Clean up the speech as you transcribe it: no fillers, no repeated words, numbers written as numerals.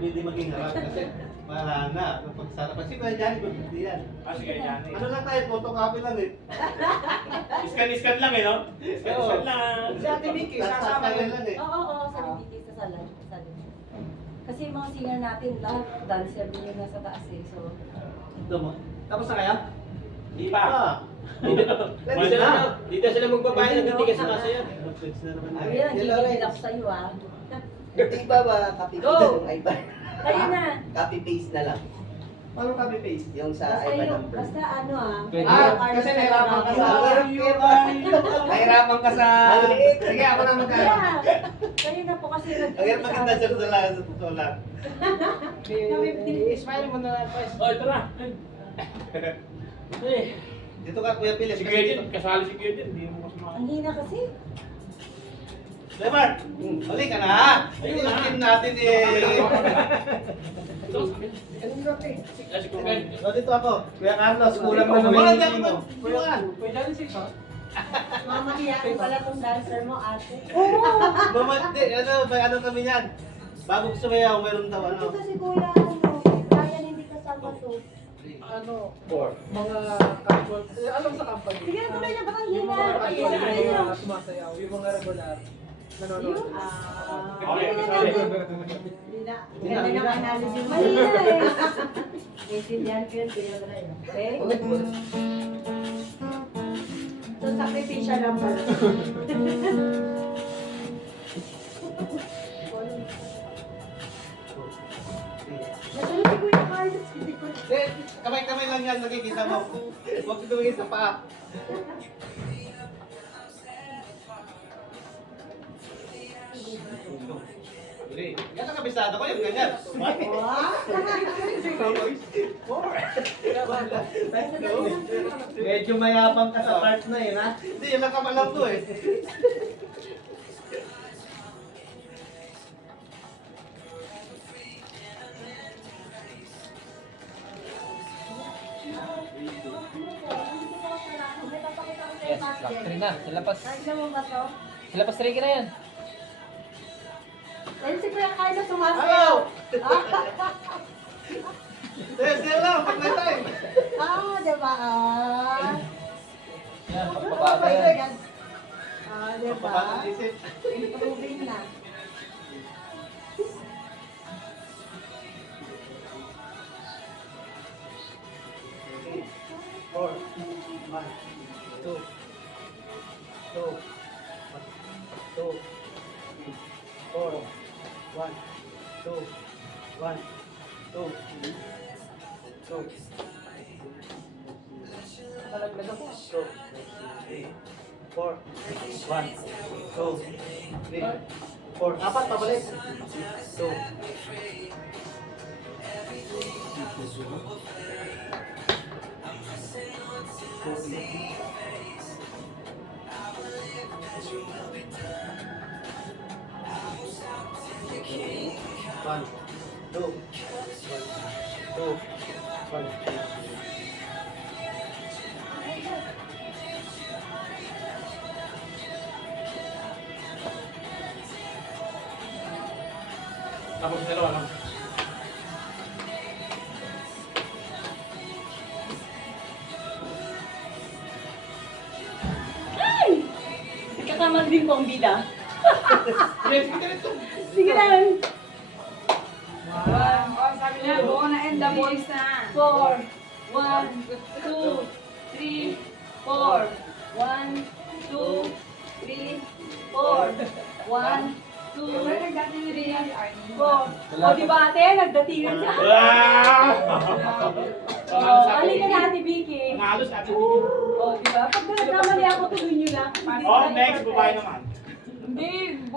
Hindi maging harap kasi wala na. Kapag sarap. Kasi kaya dyan, hindi yan. Sige, yan eh. Ano lang tayo, photocopy lang eh. Iskan-iskan lang eh, no? Iskan-iskan lang. Si Ate Vicky, sasama Sasama rin. lang eh. Oo, sa BT sa salad. Kasi yung mga singer natin, lahat dancer din yung nasa taas eh. So, Ito mo. Tapos na kaya? Di pa. Dito sila magbabayad ng hindi ka sumasaya. Netflix na naman. ayun, gigigil ako sa'yo ah. Di ba ba copy Go! paste ng iPad? Kayo na. Copy paste na lang. Paano copy paste? Yung sa Basta iPad yung, number. basta ano ah. Pwede. Carlos Kasi nahirapan ka sa Nahirapan ka sa... Sige, ako na magkano. Yeah. Kayo na po kasi Ang hirap maganda siya sa lang, sa totoo lang. I-smile mo na lang, Pres. Oh, ito na. Eh, Dito ka, Kuya Philip. si Kuya Din, kasali si Kuya Din. Hindi mo kasama. Ang hina kasi. Lemar, huli ka na. Ayun yung team natin eh. Anong gabi? Si Kuya Din. O, dito ako. Kuya Carlos, kulang na Ikaw, naman. Kuya Hindi ako Din. Kuya. Pwede rin si Ito. Mamahiyain pala tong dancer mo ate. Mama, di, ano, may ano kami yan. Bago sumayaw, meron daw ano. Ito si kuya ano. Kaya hindi kasama to. Ano? 4. Mga casual. Alam sa company. Sige na tuloy na baka Yung hina. mga Ayun casual, na yung ayun. mga sumasayaw, yung mga regular. Nanonood. Yun. Okay, Hindi na sorry. natin. Ganda ng analysis. Mahina eh. Naiintindihan ko yun, Kuya Bray. Okay? So, sakripisya lang pala. Nasunod si Kuya Carlos. Hindi ko Kamay-kamay lang yan, nakikita mo. Huwag tumingin sa paa. Huli. Yan ang kabisado ko, yung ganyan. Medyo mayabang ka sa part na yun, ha? Hindi, yan ang kamalam ko eh. Yes, back 3 na. Silapas. Nakita mo ba to? Silapas 3 ka na yan. Ayun si Kuya Carlos Hello! sumasayaw. Sige lang, pag may time. Diba? Yan, pagpabaga yan. Diba? Pagpapatang isip. Improving na. Four. One. Two. Two. One. Two. Three. Four. One. Two. One. Two. Two. Malaglag ako. Two. Three. Four. One. Two. Three. Four. Apat, pabalik. Two. One, two, one, two, one. Tapos dalawa lang. Kasama din po ang bida. Yes, sige dito. Sige lang. Sabi niya, buo na end the boys na. 4. 1, 2, 3, 4. 1, 2, 3, 4. 1, 2, 3, 4. O, di ba ate? Nagdatingan siya. Wow! Halika na ate Vicky. Nalos natin. O, di ba? Pag nagkamali ako, tuloy nyo lang. Oh, next, babae naman. Hindi.